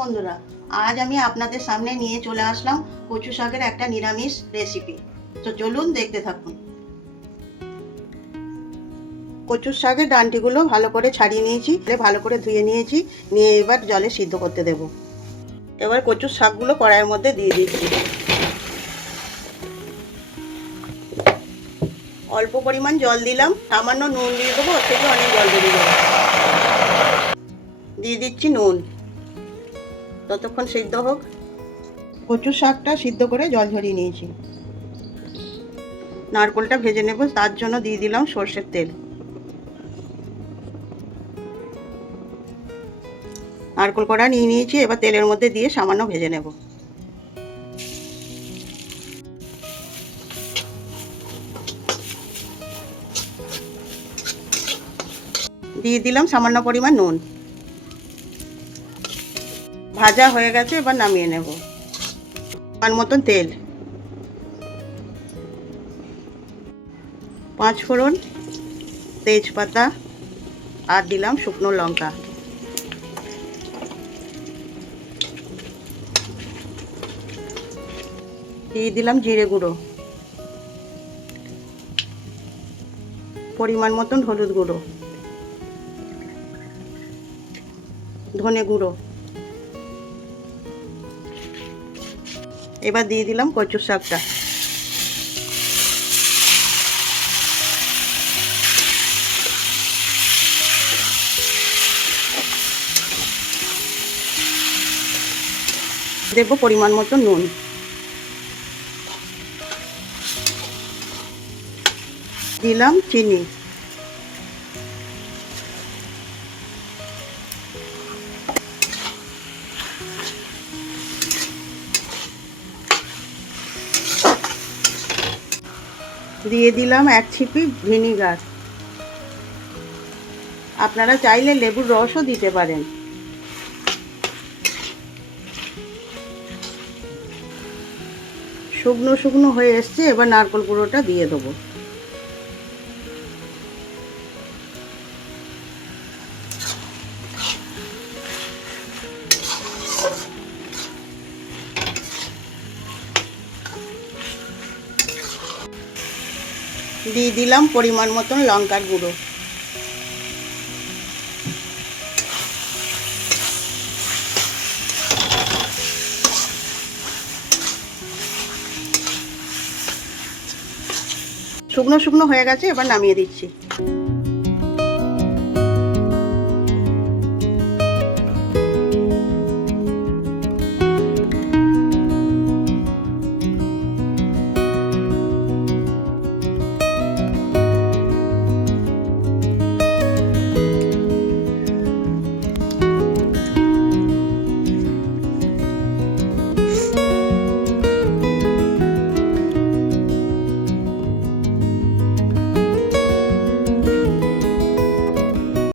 বন্ধুরা, আজ আমি আপনাদের সামনে নিয়ে চলে আসলাম কচু শাকের একটা নিরামিষ রেসিপি। তো চলুন দেখতে থাকুন। কচুর শাকের ডাঁটিগুলো ভালো করে ছাড়িয়ে নিয়েছি, ভালো করে ধুয়ে নিয়েছি, নিয়ে এবার জলে সিদ্ধ করতে দেব। এবার কচুর শাকগুলো কড়াইয়ের মধ্যে দিয়ে দিচ্ছি। অল্প পরিমাণ জল দিলাম, সামান্য নুন দিয়ে দেবো, ওর থেকে অনেক জল বেরিয়ে যাবে। দিয়ে দিচ্ছি নুন, ততক্ষণ সিদ্ধ হোক। কচুর শাকটা সিদ্ধ করে জল ঝরিয়ে নিয়েছি। নারকেলটা ভেজে নেব, তার জন্য দিয়ে দিলাম সর্ষের তেল। নারকেল কড়া নিয়ে নিয়েছি, এবার তেলের মধ্যে দিয়ে সামান্য ভেজে নেব। দিয়ে দিলাম সামান্য পরিমাণ নুন। ভাজা হয়ে গেছে, এবার নামিয়ে নেব। পরিমাণ মতন তেল, 5 ফোড়ন, তেজপাতা আর দিলাম শুকনো লঙ্কা। দিয়ে দিলাম জিরে গুঁড়ো, পরিমাণ মতন হলুদ গুঁড়ো, ধনে গুঁড়ো। এবার দিয়ে দিলাম কচুর শাকটা। দেব পরিমাণ মতো নুন। দিলাম চিনি। দিয়ে দিলাম 1 ছিপি ভিনিগার। আপনারা চাইলে লেবুর রসও দিতে পারেন। শুকনো শুকনো হয়ে এসছে, এবার নারকেল গুঁড়োটা দিয়ে দেবো। দিয়ে দিলাম পরিমাণ মতন লঙ্কার গুঁড়ো। শুকনো শুকনো হয়ে গেছে, এবার নামিয়ে দিচ্ছি।